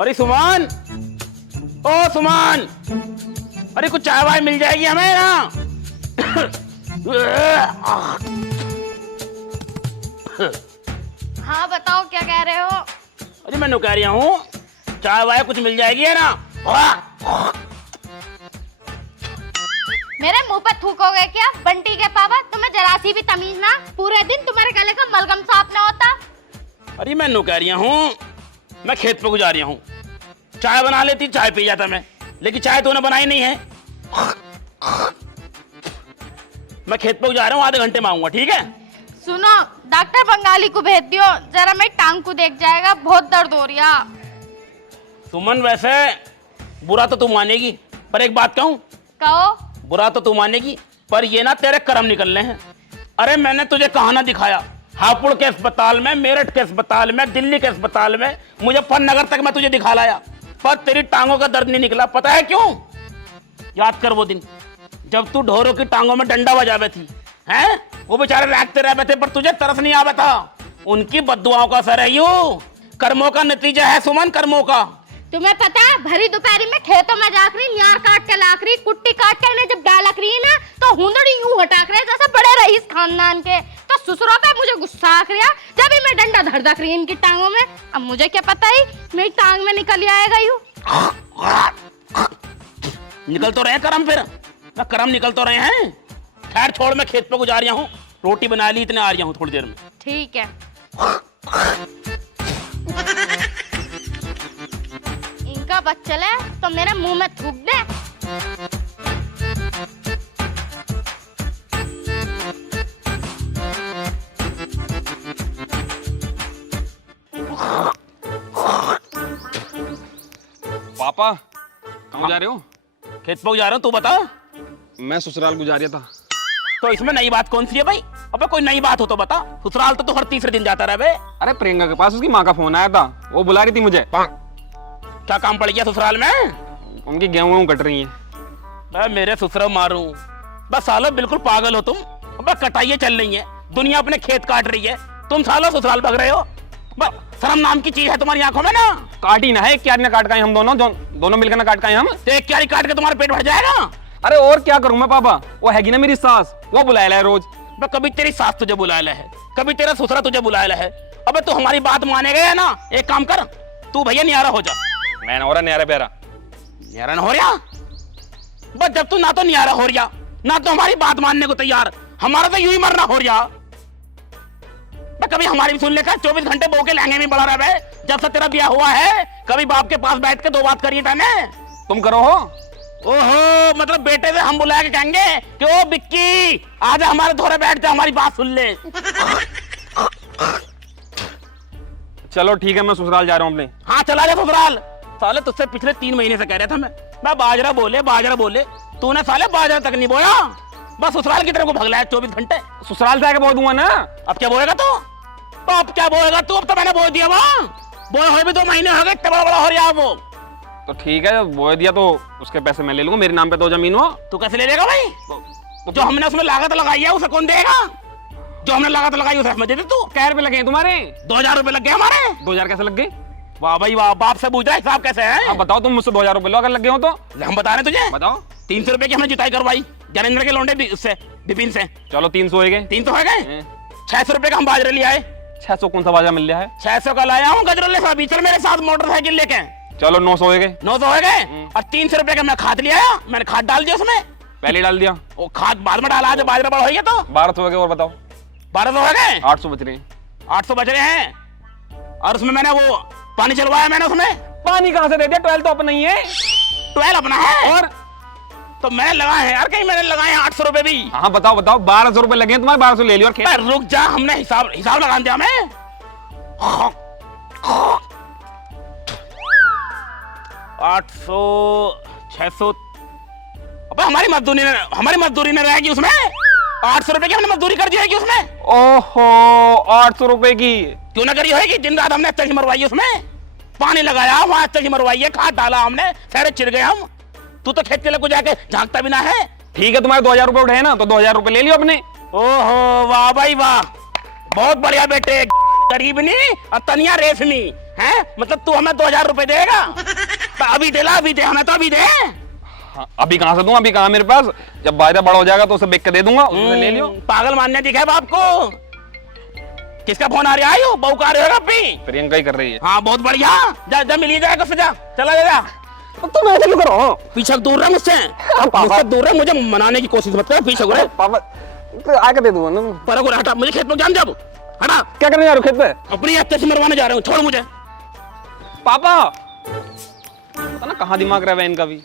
अरे सुमन, ओ सुमन, अरे कुछ चाय वाय मिल जाएगी हमें ना? हाँ बताओ क्या कह रहे हो? अरे मैं कह रही हूँ चाय वाय कुछ मिल जाएगी है ना? मेरे मुंह पे थूकोगे क्या बंटी के पापा? तुम्हें जरा सी भी तमीज ना? पूरे दिन तुम्हारे गले का मलगम साफ ना होता। अरे मैं कह रही हूँ मैं खेत पे गुजार रही हूँ, चाय बना लेती चाय पी जाता मैं, लेकिन चाय तूने बनाई नहीं है। मैं खेत पे गुजार रहा हूँ, आधे घंटे में आऊंगा, ठीक है? सुनो, डॉक्टर बंगाली को भेज दियो, जरा मेरी टांग को देख जाएगा, बहुत दर्द हो रही है। सुमन वैसे बुरा तो तू मानेगी, पर एक बात कहूँ? कहो। बुरा तो तू मानेगी पर ये ना तेरे कर्म निकलने हैं। अरे मैंने तुझे कहाँ ना दिखाया, हापुड़ के अस्पताल में, मेरठ के अस्पताल में, दिल्ली के अस्पताल में, मुजफ्फरनगर तक मैं तुझे दिखा लाया, पर तेरी टांगों का दर्द नहीं निकला। पता है क्यों? याद कर वो दिन जब तू ढोरों की टांगों में डंडा बजावे थी, हैं? वो बेचारे रखते रहे थे पर तुझे तरस नहीं आवा था। उनकी बद्दुआओं का असर है, यूं कर्मों का नतीजा है सुमन, कर्मों का। तुम्हें पता है भरी दोपहरी में खेतों में जाकर न्यार काट के लाख रही, कुट्टी काट के इन्हें जब डालक रही ना तो हुंदड़ी यूं हटाक रहे जैसे बड़े रईस खानदान के। तो ससुरों पे मुझे गुस्सा आ गया जब ही मैं डंडा धर धक रही इनकी टांगों में। अब मुझे क्या पता ही मेरी टांग में निकल आएगा यूं। निकल तो रहे कर्म, फिर ना कर्म निकल तो रहे हैं। खैर छोड़, मैं खेत पे गुजार रहा हूँ, रोटी बना ली, इतने आ रहा हूँ थोड़ी देर में। ठीक है। इनका बच्चा ले तो मेरे मुंह में थूक दे। पापा कहाँ जा रहे हो? खेत पे गुजार रहा हूँ, तू बता। मैं ससुराल गुजारिया था। तो इसमें नई बात कौन सी है भाई? अबे कोई नई बात हो तो बता। ससुराल तो तू हर तीसरे दिन जाता रहे बे। अरे प्रियंका के पास उसकी माँ का फोन आया था, वो बुला रही थी मुझे। क्या काम पड़ गया ससुराल में? उनकी गेहूं कट रही है। मैं मेरे ससुर मारूं, बस सालो बिल्कुल पागल हो तुम। अबे कटाइयाँ चल रही है, दुनिया अपने खेत काट रही है, तुम सालो ससुराल भग रहे हो। शर्म नाम की चीज है तुम्हारी आंखों में ना? काटी ना है, एक क्यारी ना काट का हम दोनों मिलकर ना काट का हम। तो एक क्यारी काट के तुम्हारा पेट भर जाएगा। अरे और क्या करूं मैं पापा, वो हैगी ना मेरी सास, वो बुलाया है रोज। कभी तेरी सास तुझे बुलाया है, कभी तेरा ससुरा तुझे बुलाया है। अबे तू हमारी बात मानेगा या ना? एक काम कर, तू भैया नियारा हो जा। मैं ना हो रहा नियारा प्यारा। नियारा हो रहा? बस जब तू ना तो नियारा हो रहा ना तो हमारी बात मानने को तैयार, हमारा तो यूं ही मरना हो रहा। कभी हमारी भी सुन लेकर 24 घंटे बहू के लहंगे में बड़ा रहा है। जब से तेरा ब्याह हुआ है कभी बाप के पास बैठ के दो बात करिए था ने? तुम करो हो। ओहो, मतलब बेटे से हम बुला के कहेंगे कि ओ बिक्की आजा हमारे धोरे बैठ जा, हमारी बात सुन ले। चलो ठीक है, मैं ससुराल जा रहा हूँ अपने। हाँ चला जा ससुराल। साले तुझसे पिछले 3 महीने से कह रहा था मैं बाजरा बोले, तूने साले बाजरा तक नहीं बोया, बस ससुराल की तरफ को भगला है 24 घंटे। ससुराल से आके बो दूंगा ना। अब क्या बोएगा तू? अब क्या बोएगा तू? अब तो मैंने बोल दिया वहाँ, बोए हुए भी 2 महीने हो गए, इतना बड़ा हो रहा वो। तो ठीक है, बो दिया तो उसके पैसे मैं ले लूंगा, मेरे नाम पे 2 जमीन हो। तू कैसे ले लेगा भाई? जो हमने उसमें लागत लगाई है उसे कौन देगा? जो हमने लागत लगाई उसे हमें दे दे तू। क्या रुपए लगे हैं तुम्हारे? 2000 रुपए लग गए हमारे। 2000 कैसे लग गए? वाह भाई वाह, बाप से पूछ रहा है हिसाब कैसे है? अब बताओ, तुम मुझसे 2000 रुपए लो अगर लग गए हो तो। हम बता रहे तुझे, बताओ। 300 रुपए की हमने जुताई करवाई जनेंद्र के लौंडे उससे, विपिन से। चलो 300 हो गए। 300 हो गए। 600 रुपए का हम बाजरे ले आए। 600 कौन सा बाजार मिल रहा है? 600 का लाया हूँ गजरोले से, चल मेरे साथ मोटरसाइकिल लेके। चलो 900 हो गए। 900 हो गए। और 300 रुपए का मैं खाद ले आया, मैंने खाद डाल दिया उसमें। पहले डाल दिया, वो खाद बाद में डाला, आज बाजरा बड़ा हो गया तो 1200 हो गए। और बताओ। 1200 हो गए। 800 बच रहे हैं। 800 बच रहे हैं। और उसमें मैंने वो पानी चलवाया, मैंने उसमें। पानी कहाँ से दे दिया? 12 तो अपना ही है। 12 अपना है। और तो मैंने लगाए हैं यार, कहीं मैंने लगाए 800 रुपए भी। हाँ बताओ 1200 रुपए लगे हैं तुम्हारे, 1200 ले लियो। और रुक जा, हमने हिसाब लगा दिया मैं। 800 600। अबे हमारी मजदूरी ने रहेगी उसमें। 800 रुपए की हमने मजदूरी कर दी है उसमें। ओहो, 800 रुपए की क्यों ना करी होगी? दिन रात हमने अच्छी मरवाई उसमें, पानी लगाया वहां, अच्छी मरवाई है, खाद डाला हमने, सारे चिर गए हम। तू तो खेत के लिए जाके झांकता भी ना है। ठीक है, तुम्हारे 2000 रुपए उठे ना, तो 2000 रुपए ले लियो अपने। ओहो वाह भाई वाह, बहुत बढ़िया बेटे, गरीब नहीं और तनिया रेशमी हैं? मतलब तू हमें 2000 रुपए देगा? तो अभी दे ला, अभी दे, हमें तो अभी दे। हाँ, अभी कहाँ से दूं? अभी कहाँ मेरे पास? जब वायदा बड़ा हो जाएगा तो उसे बेच के दे दूंगा, उससे ले लियो। पागल मानने दिखा है बाप को। किसका फोन आ रहा है? आयो बहू का रहेगा अपनी। प्रियंका ही कर रही है। हाँ बहुत बढ़िया, जा जा मिलिए जाएगा, फिर जा, चला जा। तुम ऐसे क्यों करो? पीछे दूर रहे मुझसे, मुझसे दूर रहे, मुझे मनाने की कोशिश मत कर, पीछे रहे। पापा तो आके दे दूंगा ना। पर को हटा, मुझे खेत में जान, जब हटा। क्या करने जा रहे हो खेत पे? अपनी हत्या से मरवाने जा रहा हूँ, छोड़ मुझे। पापा पता ना कहाँ दिमाग रहा है इनका भी।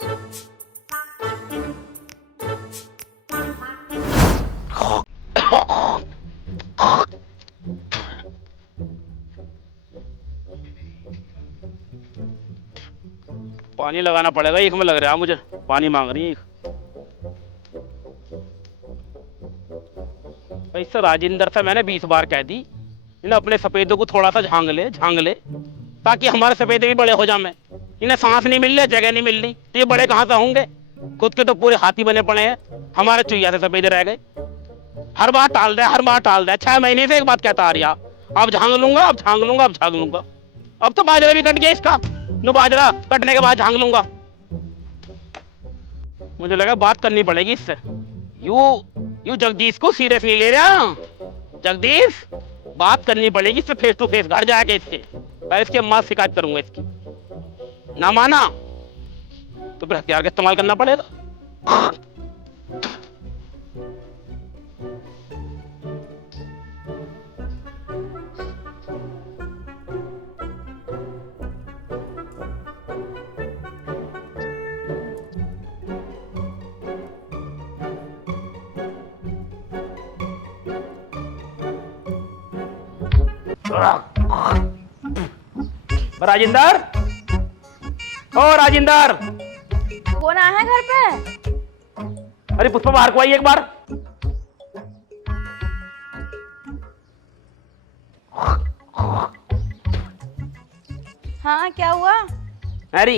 पानी लगाना पड़ेगा, एक में लग रहा है मुझे, पानी मांग रही है एक। इससे राजेंद्र से मैंने 20 बार कह दी, इन्हें अपने सफेदों को थोड़ा सा झांग ले, ताकि हमारे सफेदे भी बड़े हो जाए। इन्हें सांस नहीं मिल रही, जगह नहीं मिल रही, तो ये बड़े कहाँ से होंगे? खुद के तो पूरे हाथी बने पड़े हैं, हमारे चुईया से सफेदे रह गए। हर बार टाल दे, 6 महीने से एक बात कहता आ रहा, अब झांग लूंगा, अब झांग लूंगा, अब झांग लूंगा। अब तो बाजरा भी कट गया इसका, नो बाजरा कटने के बाद झांग लूंगा। मुझे लगा बात करनी पड़ेगी इससे। यू जगदीश को सीरियस नहीं ले रहा। जगदीश, बात करनी पड़ेगी इससे, फेस टू फेस, घर जाके इसके, मैं इसके मां शिकायत करूंगा इसकी। ना माना तो फिर हथियार का इस्तेमाल करना पड़ेगा। राजेंद्र, ओ राजेंद्र, कौन आया है घर पे? अरे पुष्पा बाहर को आई एक बार। हाँ क्या हुआ? अरे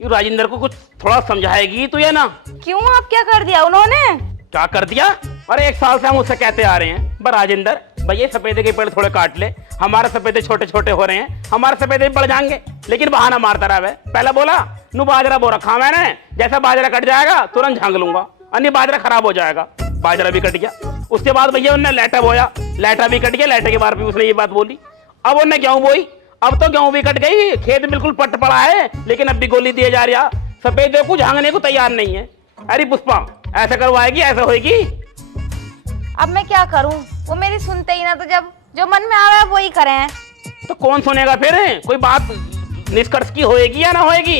यू राजेंद्र को कुछ थोड़ा समझाएगी तू, या ना? क्यों, आप क्या कर दिया उन्होंने? क्या कर दिया? अरे 1 साल से हम उससे कहते आ रहे हैं, पर राजेंद्र भैया सफेदे के पेड़ थोड़े काट ले, हमारे सफेदे छोटे छोटे हो रहे हैं, हमारे सफेदे भी बढ़ जाएंगे। लेकिन बहाना मारता रहा। पहला बोला नू बाजरा बो रखा मैंने, जैसा बाजरा कट जाएगा तुरंत झांग लूंगा, अन्य बाजरा खराब हो जाएगा। बाजरा भी कट गया। उसके बाद भैया उन्होंने लेटा बोया, लेटा भी कट गया, लेटे के बाद भी उसने ये बात बोली। अब उन्होंने गेहूं बोई, अब तो गेहूं भी कट गई, खेत बिल्कुल पट पड़ा है, लेकिन अब भी गोली दिए जा रहा, सफेदे को झांगने को तैयार नहीं है। अरे पुष्पा, ऐसा करवाएगी, ऐसा होएगी? अब मैं क्या करूं, वो मेरी सुनते ही ना, तो जब जो मन में आ रहा है वही करें। तो कौन सुनेगा फिर? कोई बात निष्कर्ष की होएगी या ना होएगी?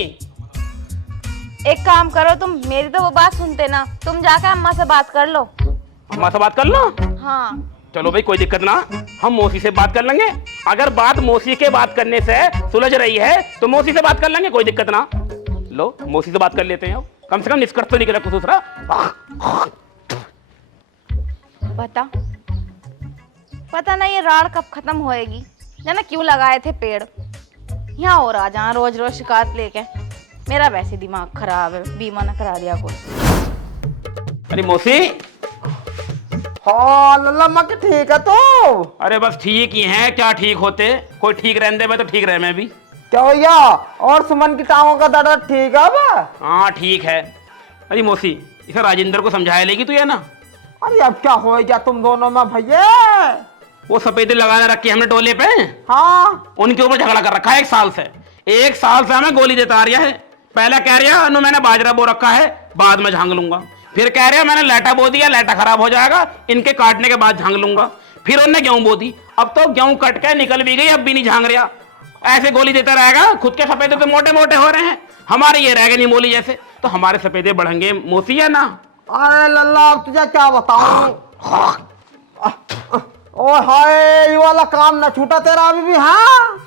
एक काम करो तुम, मेरी तो वो बात सुनते ना, तुम जाकर अम्मा से बात कर लो। अम्मा से बात कर लो? हाँ चलो भाई, कोई दिक्कत ना, हम मौसी से बात कर लेंगे। अगर बात मौसी के बात करने से सुलझ रही है तो मौसी से बात कर लेंगे, कोई दिक्कत ना। लो मौसी से बात कर लेते हैं, कम से कम निष्कर्ष तो निकला कुछ दूसरा। पता नहीं ये राड़ कब खत्म होएगी, जाना क्यों लगाए थे पेड़ यहाँ और आ जहाँ रोज रोज शिकायत लेके। मेरा वैसे दिमाग खराब है, बीमा न करा दिया कोई। अरे मौसी। हाँ लल्ला माँ के ठीक है तो? अरे बस ठीक ही है, क्या ठीक होते, कोई ठीक रहने दे, मैं तो ठीक रहे मैं भी। क्या भैया, और सुमन की टांगों का दर्द ठीक है अब? हाँ ठीक है। अरे मौसी, इसे राजेंद्र को समझाया लेगी तू, या ना? अरे अब क्या हो गया तुम दोनों में भैया? वो सफेदे लगाना रखी हमने टोले पे, हाँ उनके ऊपर झगड़ा कर रखा है 1 साल से। 1 साल से हमें गोली देता आ रहा है। पहले कह रहा है मैंने बाजरा बो रखा है, बाद में झांग लूंगा। फिर कह रहा है मैंने लेटा बो दिया, लेटा खराब हो जाएगा, इनके काटने के बाद झांग लूंगा। फिर उन्होंने गेहूं बो दी, अब तो गेहूं कट के निकल भी गई, अब भी नहीं झांग रहा। ऐसे गोली देता रहेगा। खुद के सफेदे तो मोटे मोटे हो रहे हैं, हमारे ये रह गए नहीं मोली जैसे, तो हमारे सफेदे बढ़ेंगे मौसी, है ना? अरे लल्ला अब तुझे क्या बताऊं, ओ हाय ये वाला काम न छूटा तेरा अभी भी। हाँ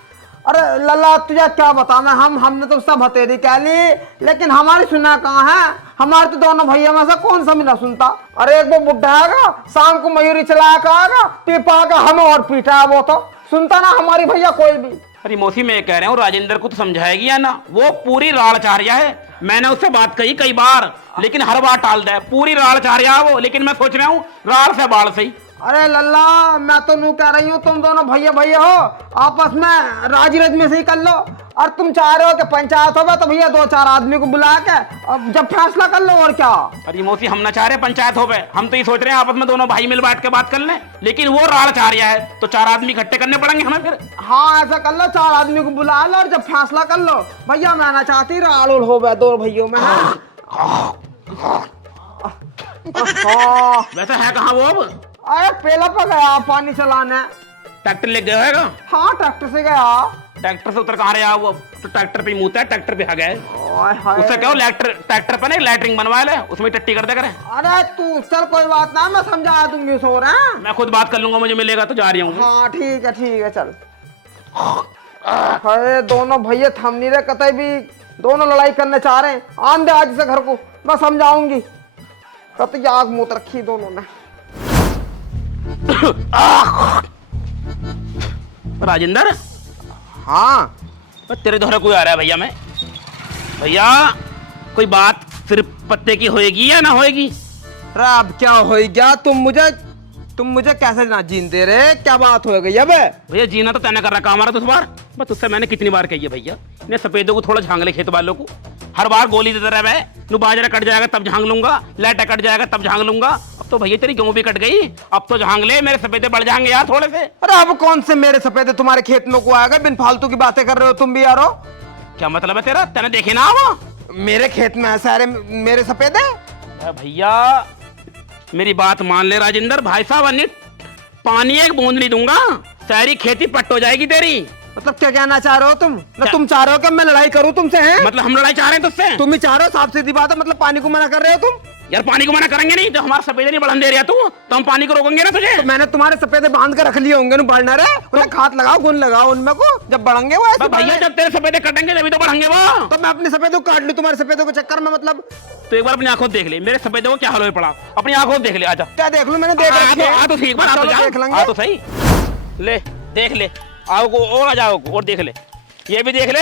अरे लल्ला तुझे क्या बताऊं मैं, हमने तो सब हथेली कह ली, लेकिन हमारी सुना कहाँ है? हमारे तो दोनों भैया में से कौन सा भी ना सुनता। अरे एक वो बुढ़ा आएगा, शाम को मयूरी चलाया का आएगा, पीपा का हमें और पीटा, वो तो सुनता ना हमारी भैया कोई भी। अरे मौसी मैं कह रहा हूँ राजेंद्र को तो समझाएगी या ना? वो पूरी राड़ चाह रहा है, मैंने उससे बात कही कई बार, लेकिन हर बार टाल दे। पूरी राड़ चाह रहा है वो, लेकिन मैं सोच रहा हूँ राड़ से बाढ़ से ही अरे लल्ला, मैं तो नू कह रही हूँ तुम दोनों भैया भैया हो, आपस में राजी रज में से ही कर लो। और तुम चाह रहे हो कि पंचायत होगा तो भैया 2-4 आदमी को बुला के अब जब फैसला कर लो, और क्या। अरे मौसी, हम ना चाह रहे पंचायत हो गए, हम तो ये सोच रहे हैं आपस में दोनों भाई मिल बैठ के बात कर लें, लेकिन वो राड़ चाह रहा है तो 4 आदमी इकट्ठे करने पड़ेंगे हमें फिर। हाँ ऐसा कर लो, 4 आदमी को बुला लो और जब फैसला कर लो। भैया मैं ना चाहती राड़ उड़ हो गए 2 भाइयों में। हाँ। वैसे है कहाँ वो अब? अरे पेला पर गया पानी चलाने। ट्रैक्टर ले गया होगा? हाँ ट्रैक्टर से गया। ट्रैक्टर से उतर कहाँ रहा वो? तो ट्रैक्टर पे मुँह है, ट्रैक्टर पे आ गए। ओए हाय। उससे कहो ट्रैक्टर पे ना लैटरिंग बनवा ले, उसमें टट्टी कर दे करे। अरे तू चल, कोई बात ना, मैं समझा दूंगी सो रहे हैं। मैं खुद बात कर लूंगा, मुझे मिलेगा तो जा रही हूँ। हाँ ठीक है चल। अरे दोनों भैया थम नहीं रहे कतई भी, दोनों लड़ाई करने चाह रहे हैं। आन दे आज से घर को, मैं समझाऊंगी। कतई आग मुँह रखी दोनों ने। राजेंद्र, हाँ तेरे दोहरा कोई आ रहा है भैया। मैं भैया, कोई बात सिर्फ पत्ते की होएगी या ना होएगी? अरे अब क्या हो गया, तुम मुझे कैसे ना जीन दे रहे, क्या बात हो गई अब? भैया जीना तो तैने कर रखा हमारा तो इस बार। बस उससे मैंने कितनी बार कही है भैया, इन्हें सफेदों को थोड़ा झांग ले, खेत वालों को। हर बार गोली देते रहे, नू बाजरा कट जाएगा तब झांग लूंगा, लाइटा कट जाएगा तब झांग लूंगा। अब तो भैया तेरी गेहूं भी कट गई, अब तो झांग ले, मेरे सफेदे बढ़ जाएंगे यार थोड़े से। अरे अब कौन से मेरे सफेदे तुम्हारे खेत में को आएगा, बिन फालतू की बातें कर रहे हो तुम भी यारो। क्या मतलब है तेरा? तैने देखे ना वो मेरे खेत में सारे मेरे सफेदे? भैया मेरी बात मान ले राजेंद्र, भाई साहब अन्य पानी एक बूंद नहीं दूंगा, सारी खेती पट्ट हो जाएगी तेरी। मतलब क्या कहना चाह रहे हो तुम? ना तुम चाह रहे हो कि मैं लड़ाई करूं तुमसे? हैं मतलब हम लड़ाई चाह रहे हैं तुझसे? तुम ही चाह रहे हो, साफ सीधी बात है। मतलब पानी को मना कर रहे हो तुम? यार पानी को मना करेंगे नहीं तो हमारा सफेदे नहीं बढ़न दे रहा तू, तो हम पानी को रोकेंगे ना तुझे। तो मैंने तुम्हारे सफेदे बांध कर रख लिए होंगे ना, बढ़ना रहे उन्हें खाद लगाओ, गुन लगाओ उनमें को, जब बढ़ेंगे वो ऐसे भैया जब तेरे सफेदे कटेंगे तभी तो बढ़ेंगे वो। तो मैं अपने सफेदों को काट लूं तुम्हारे सफेदों को चक्कर में? मतलब तो एक बार अपनी आंखों देख ले, मेरे सफेदों को क्या हाल हो पड़ा, अपनी आंखों देख ले। आजा क्या देख लूं? मैंने देख रखी है। आ तो ठीक, बात देख लेंगे। आ तो सही, ले देख ले, आओ को और आ जाओ और देख ले, ये भी देख ले,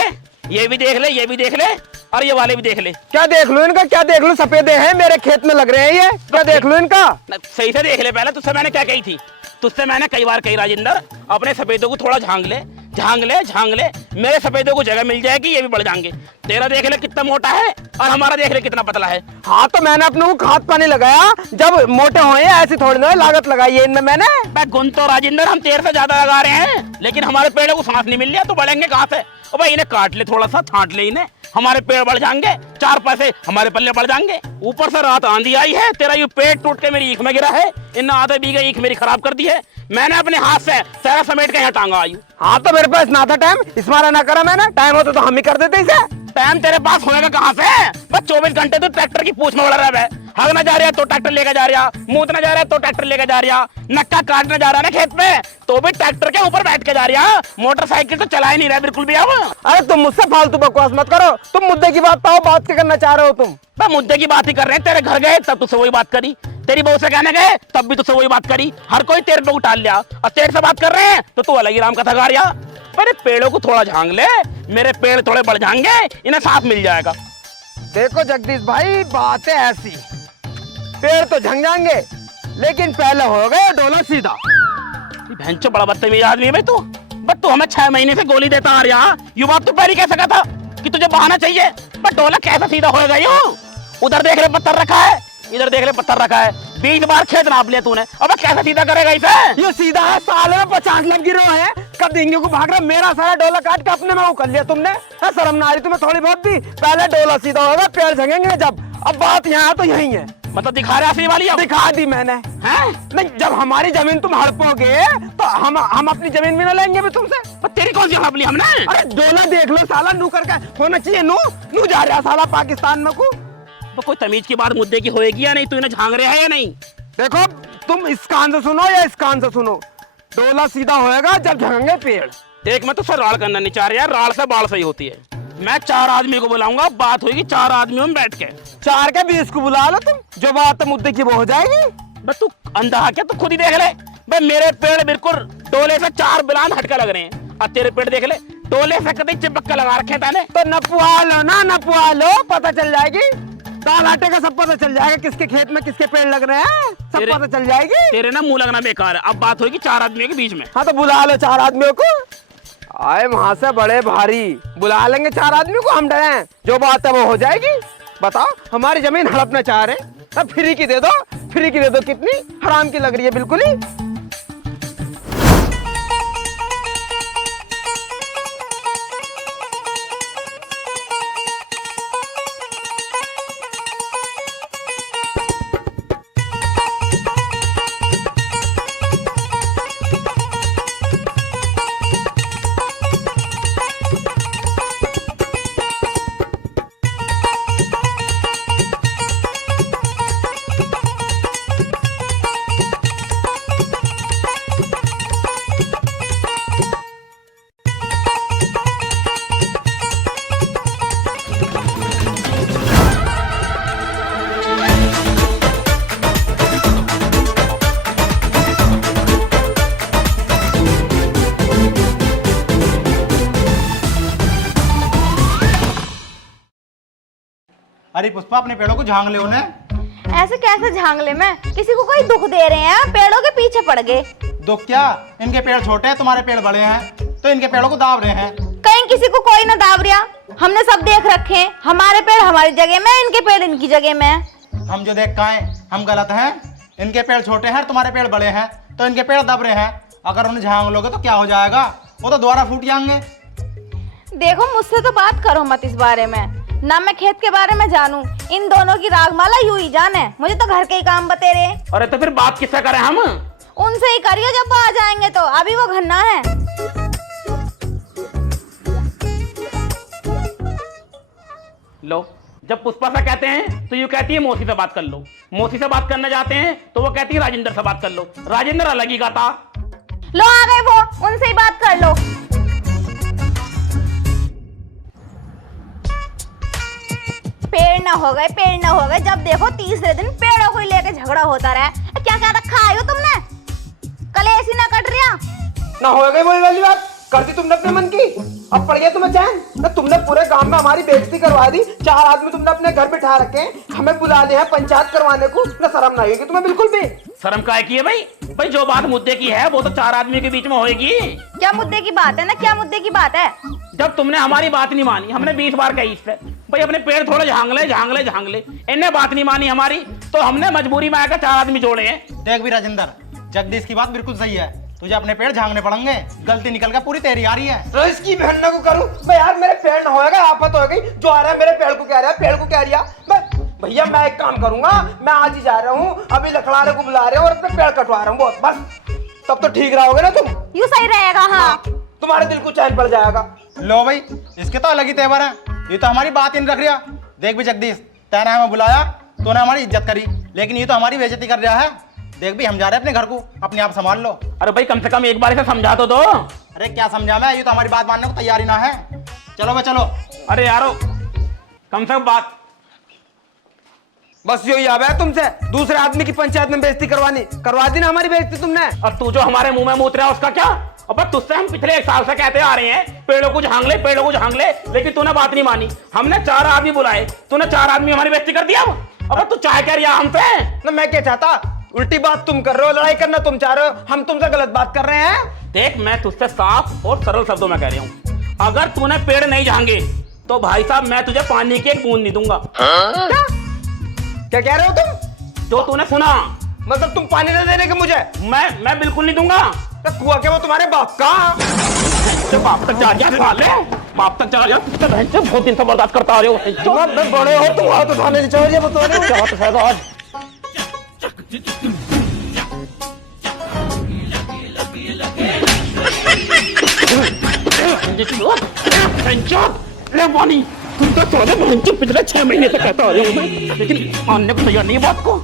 ये भी देख ले, ये भी देख ले, और ये वाले भी देख ले। क्या देख लूं इनका? क्या देख लूं? सफेदे हैं मेरे खेत में लग रहे हैं ये, क्या देख लूं इनका? सही से देख ले पहले। तुझसे मैंने क्या कही थी? तुझसे मैंने कई बार कही राजेंद्र, अपने सफेदों को थोड़ा झांग ले, झांग ले, झांग ले, मेरे सफेदों को जगह मिल जाएगी, ये भी बढ़ जाएंगे। तेरा देख ले कितना मोटा है और हमारा देख ले कितना पतला है। हाँ तो मैंने अपने को खाद पानी लगाया, जब मोटे हुए ऐसी थोड़ी ना लागत लगाई है इनमें मैंने। मैं गुन तो राजेंद्र हम तेरे से ज्यादा लगा रहे हैं, लेकिन हमारे पेड़ों को सांस नहीं मिल रहा, तो बढ़ेंगे कहाँ से? ओ भाई इन्हें काट ले, थोड़ा सा छांट ले इन्हें, हमारे पेड़ बढ़ जाएंगे, 4 पैसे हमारे पल्ले बढ़ जाएंगे। ऊपर से रात आंधी आई है, तेरा ये पेड़ टूट के मेरी ईख में गिरा है, इन आधे बीघे ईख मेरी खराब कर दी है, मैंने अपने हाथ से सारा समेट के यहाँ टांगा आई। हाँ तो मेरे पास ना था टाइम, इस बार ना करा मैंने, टाइम होता तो हम ही कर देते इसे। टाइम तेरे पास होएगा कहाँ से? बस 24 घंटे तो ट्रैक्टर की पूछ में उड़ रहा है, हगना जा रहा तो ट्रैक्टर लेकर जा रहा, मूतना जा रहा तो ट्रैक्टर लेकर जा रहा, नक्का काटने जा रहा ना खेत में तो भी ट्रैक्टर के ऊपर बैठ के जा रहा, मोटरसाइकिल तो चला ही नहीं रहा बिल्कुल भी। अब अरे तुम मुझसे फालतू बकवास मत करो, तुम मुद्दे की बात पाओ, बात क्या करना चाह रहे हो तुम? मैं मुद्दे की बात ही कर रहे हैं। तेरे घर गए तब तुझसे वही बात करी, तेरी बहू से कहने गए तब भी तुझसे वही बात करी, हर कोई तेरे पे उठा लिया, और तेरे से बात कर रहे हैं तो तू अलग ही राम कथा गा रहा। मेरे पेड़ों को थोड़ा झांग ले, मेरे पेड़ थोड़े बढ़ जाएंगे, इन्हें साथ मिल जाएगा। देखो जगदीश भाई, बात है ऐसी, पेड़ तो झंग जाएंगे लेकिन पहले हो गए डोला सीधा। भैंचो बड़ा बदतमीज आदमी है भाई तू। बस तू हमें 6 महीने से गोली देता आ रहा, ये बात तू पहले कह सका था कि तुझे बहाना चाहिए, पर डोला कैसा सीधा होएगा यूं? उधर देख ले पत्थर रखा है, इधर देख ले पत्थर रखा है, 20 बार खेत नाप लिया तूने, अब कैसा सीधा करेगा इसे? ये सीधा है, साल में 50 लाख गिरो है, कब देंगे को भाग रहा, मेरा सारा डोला काट के अपने में वो कर लिया तुमने। शर्म ना आ रही तुम्हें थोड़ी बहुत भी? पहले डोला सीधा होगा, पेड़ झंगेंगे जब। अब बात यहाँ तो यही है। मतलब दिखा रहे असली वाली? दिखा दी मैंने। हैं? नहीं, जब हमारी जमीन तुम हड़पोगे तो हम अपनी जमीन भी ना लेंगे भी तुमसे। पर तेरी कौन सी हड़प ली हमने? अरे डोला देख लो साला, नू करके होना चाहिए, नू जा रहा साला पाकिस्तान में को। तो कोई तमीज की बात मुद्दे की होएगी या नहीं? तू इन्हें झांग रहा है या नहीं? देखो तुम इस कान से सुनो या इस कान से सुनो, डोला सीधा होएगा जब झंगेंगे पेड़। देख मैं तो सर राड़ करना नहीं चाह रहा, राड़ से बाढ़ सही होती है। मैं 4 आदमी को बुलाऊंगा, बात होगी 4 आदमियों में बैठ के। 4 के 20 को बुला लो तुम, जो बात मुद्दे की वो हो जाएगी। बस तू अंधा है क्या? तू खुद ही देख ले, भाई मेरे पेड़ बिल्कुल डोले से 4 बिलान हटके लग रहे हैं, और तेरे पेड़ देख ले डोले से कभी चिपक के लगा रखे था। तो नपवा लो ना, नपवा लो, पता चल जाएगी, दाल आटे का सब पता चल जाएगा किसके खेत में किसके पेड़ लग रहे हैं। तब तेरे- पता चल जाएगी। तेरे ना मुंह लगना बेकार है। अब बात होगी 4 आदमियों के बीच में। हाँ तो बुला लो 4 आदमियों को। आए वहां से बड़े भारी, बुला लेंगे 4 आदमियों को, हम डरे। जो बात है वो हो जाएगी। बताओ, हमारी जमीन हड़पना चाह रहे हैं, तब फ्री की दे दो। फ्री की दे दो, कितनी हराम की लग रही है बिल्कुल ही। अरे पुष्पा, अपने पेड़ों को झांक ले उन्हें। ऐसे कैसे झांग ले मैं? किसी को कोई दुख दे रहे हैं, पेड़ों के पीछे पड़ गए। दुख क्या, इनके पेड़ छोटे हैं, तुम्हारे पेड़ बड़े हैं, तो इनके पेड़ों को दाब रहे हैं। कहीं किसी को कोई ना दाब रिया। हमने सब देख रखे हैं, हमारे पेड़ हमारी जगह में, इनके पेड़ इनकी जगह में। हम जो देख काए, हम गलत हैं? इनके पेड़ छोटे हैं, तुम्हारे पेड़ बड़े हैं, तो इनके पेड़ दब रहे हैं। अगर उन्हें झांक लोगे तो क्या हो जाएगा? वो तो दोबारा फूट जाएंगे। देखो, मुझसे तो बात करो मत इस बारे में। ना मैं खेत के बारे में जानू, इन दोनों की रागमाला यूं ही जाने। मुझे तो घर के ही काम बते रहे। अरे तो फिर बात किससे करें हम? उनसे ही करियो जब वो आ जाएंगे तो। अभी वो घन्ना है। लो, जब पुष्पा से कहते हैं तो यूं कहती है मौसी से बात कर लो। मौसी से बात करने जाते हैं तो वो कहती है राजेंद्र से बात कर लो। राजेंद्र अलग ही गाता। लो आ गए वो, उनसे ही बात कर लो। पेड़ ना हो गए, पेड़ ना हो गए, जब देखो तीसरे दिन पेड़ों को ही लेके झगड़ा होता रहा। क्या क्या रखा है तुमने? कलेश ही ना कट रहा। ना हो गई वही वाली बात, कर दी तुमने अपने मन की। अब पड़ गया तुम्हें चैन ना? तुमने पूरे गांव में हमारी बेइज्जती करवा दी। 4 आदमी तुमने अपने घर बिठा रखे हैं, हमें बुला लिया है पंचायत करवाने को। ना शर्म ना आएगी तुम्हें बिल्कुल भी? शर्म काहे की है भाई? भाई जो बात मुद्दे की है वो तो 4 आदमी के बीच में होएगी। क्या मुद्दे की बात है? ना क्या मुद्दे की बात है? जब तुमने हमारी बात नहीं मानी, हमने 20 बार कही इस पे, भाई अपने पेड़ थोड़े झांग ले झांग ले झांग ले। इनने बात नहीं मानी हमारी, तो हमने मजबूरी में आकर 4 आदमी जोड़े हैं। देख भी राजेंद्र, जगदीश की बात बिल्कुल सही है। तुझे अपने पेड़ झांकने पड़ेंगे। गलती निकल कर पूरी तेरी आ रही है। तो इसकी बहन को करूं मैं? यार मेरे पेड़ ना होएगा, आफत हो गई। जो आ रहा है मेरे पेड़ को कह रहा है, पेड़ को कह रिया। मैं भैया मैं एक काम करूंगा, मैं आज ही जा रहा हूँ, अभी लखड़ाने को बुला रहे हैं और अपने पेड़ कटवा रहा हूँ बहुत, बस। तब तो ठीक रहोगे ना तुम? यूं सही रहेगा। हाँ, तुम्हारे दिल को चैन पड़ जाएगा। लो भाई, इसके तो अलग ही तेवर है। ये तो हमारी बात ही नहीं रख रहा। देख भी जगदीश, तैने हमें बुलाया, तूने हमारी इज्जत करी, लेकिन ये तो हमारी बेइज्जती कर रहा है। देख भी, हम जा रहे हैं अपने घर को, अपने आप संभाल लो। अरे भाई कम से कम एक बार इसे समझा तो दो। अरे क्या समझा मैं? ये तो हमारी बात मानने को तैयार ही ना है। चलो भाई चलो। अरे यारो, कम से कम बात। बस यही आवे है तुमसे, दूसरे आदमी की पंचायत में बेइज्जती करवा दी ना हमारी बेइज्जती तुमने। और तू जो हमारे मुंह में मूत रहा है उसका क्या? अब तुझसे हम पिछले 1 साल से कहते आ रहे हैं पेड़ों को झांग ले, पेड़ों को झांग ले, लेकिन तूने बात नहीं मानी। हमने 4 आदमी बुलाए, तूने 4 आदमी हमारी बेइज्जती कर दिया। अब तू चाहे कह रहा हमसे ना? मैं क्या चाहता? उल्टी बात तुम कर रहे हो, लड़ाई करना तुम चाह रहे हो, हम तुमसे गलत बात कर रहे हैं। देख, मैं तुझसे साफ और सरल शब्दों में कह रही हूँ, अगर तूने पेड़ नहीं झांगे तो भाई साहब मैं तुझे पानी की एक बूंद नहीं दूंगा। क्या कह रहे हो तुम? जो तूने सुना, मतलब तुम पानी नहीं देने के मुझे? मैं बिल्कुल नहीं दूंगा। तो कुआ क्या वो तुम्हारे बाप का? तो बाप तक जा साले, बाप तक चला जा। तुझसे बहन से बहुत दिन से बर्दाश्त करता आ रहे हो। तुम अब बड़े हो, तुम हाथ उठाने नहीं चाहिए, बता रहे हो क्या बात है आज? ले पानी, तुम तो सोने बहन से पिछले 6 महीने से कहता आ रहे हो मैं, लेकिन मानने को तैयार नहीं है बात को।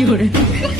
有人。